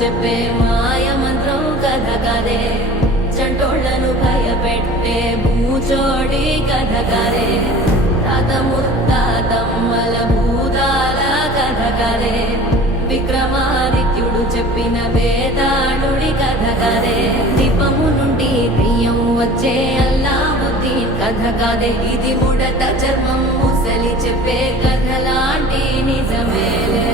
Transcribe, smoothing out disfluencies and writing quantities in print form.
చెప్పే మాయ మంత్రం కథ కదే చంటోళ్లను భయపెట్టే భూచోడి కథ కదే తాత ముత్తాతమ్మల భూతాల కథ కదే విక్రమాదిత్యుడు చెప్పిన వేదాళుడి కథ కదే దీపము నుండి బియ్యం వచ్చే అల్లావుద్దీన్ కథ కదే ఇది ముడత చర్మం ముసలి చెప్పే కథ లాంటి నిజమేలే